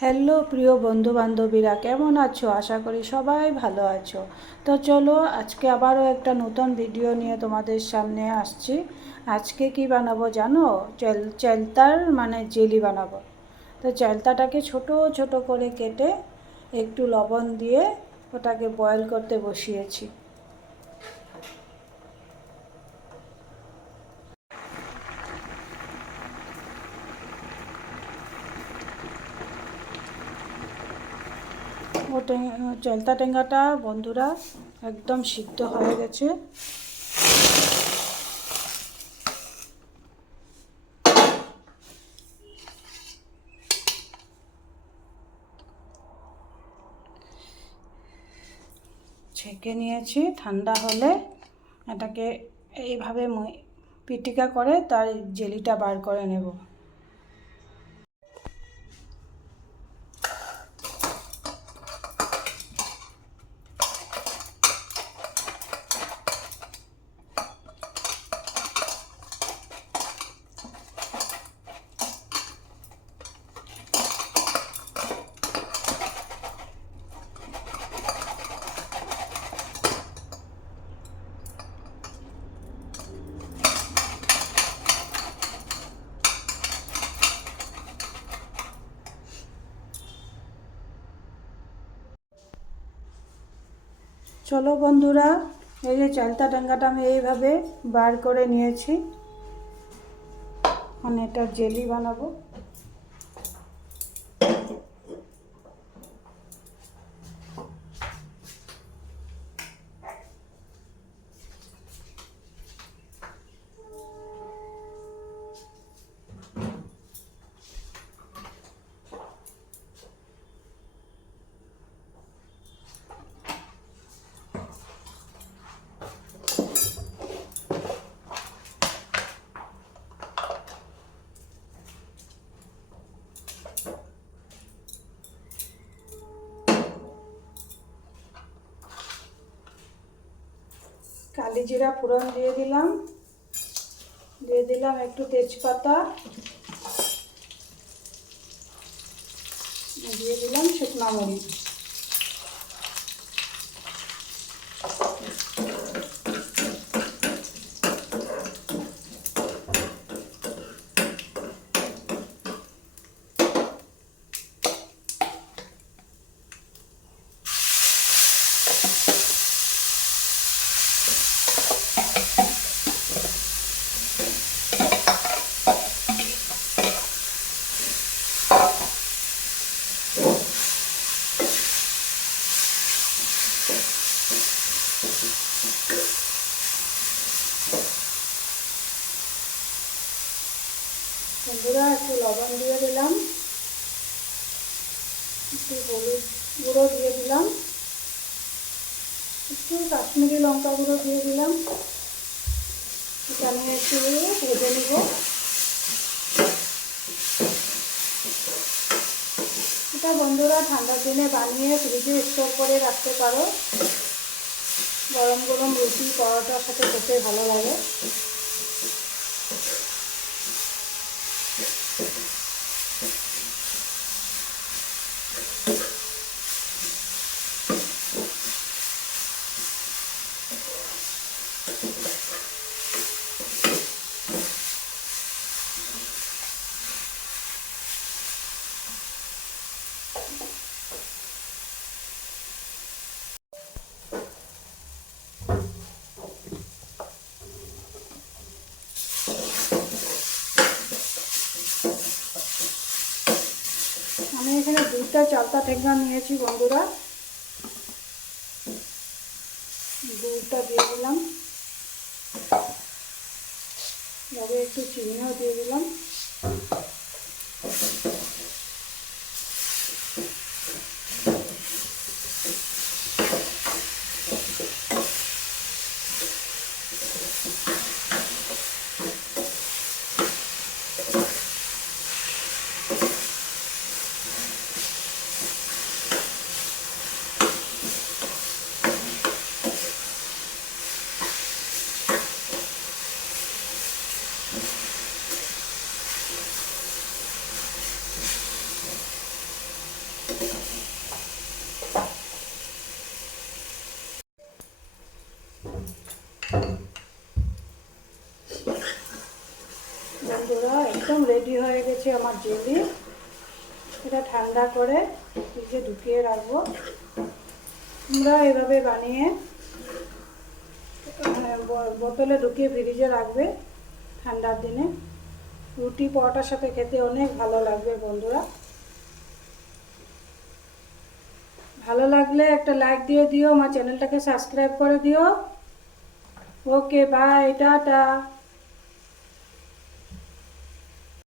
হ্যালো প্রিয় বন্ধু বান্ধবীরা, কেমন আছো? আশা করি সবাই ভালো আছো। তো চলো, আজকে আবারও একটা নতুন ভিডিও নিয়ে তোমাদের সামনে আসছি। আজকে কি বানাবো জানো? চালতার জেলি বানাবো। তো চালতাটাকে ছোট ছোট করে কেটে একটু লবণ দিয়ে ওটাকে বয়েল করতে বসিয়েছি। ও চালতা টেঙ্গাটা বন্ধুরা একদম সিদ্ধ হয়ে গেছে। ছেঁকে নিয়েছি, ঠান্ডা হলে এটাকে এইভাবে পিটিকা করে তার জেলিটা বার করে নেব। চলো বন্ধুরা, এই যে চালতা টাঙ্গাটা আমি এইভাবে বার করে নিয়েছি, মানে এটা জেলি বানাবো। কালি জিরা ফোড়ন দিয়ে দিলাম একটু তেজপাতা, দিয়ে দিলাম শুকনো মরিচ। বন্ধুরা একটু লবণ দিয়ে দিলাম, একটু হলুদ গুঁড়ো দিয়ে দিলাম, একটু কাশ্মীরি লঙ্কা গুঁড়ো দিয়ে দিলাম। এটা আমি একটু ভেজে নেব। এটা বন্ধুরা ঠান্ডার দিনে বানিয়ে ফ্রিজে স্টোর করে রাখতে পারো। গরম গরম রুটি পরোটার সাথে খেতে ভালো লাগে। আমি এখানে 2টা চালতা ঠেঙ্গা নিয়েছি বন্ধুরা, 2টা দিয়ে দিলাম, তবে একটু চিনিও দিয়ে দিলাম। বন্ধুরা একদম রেডি হয়ে গেছে আমার জেলি। এটা ঠান্ডা করে ফ্রিজে ঢুকিয়ে রাখবো। তোমরা এভাবে বানিয়ে বোতলে ঢুকিয়ে ফ্রিজে রাখবে ঠান্ডার দিনে। রুটি পরোটার সাথে খেতে অনেক ভালো লাগবে বন্ধুরা। ভালো লাগলে একটা লাইক দিয়ে দিও, আমার চ্যানেলটাকে সাবস্ক্রাইব করে দিও। Okay bye, tata.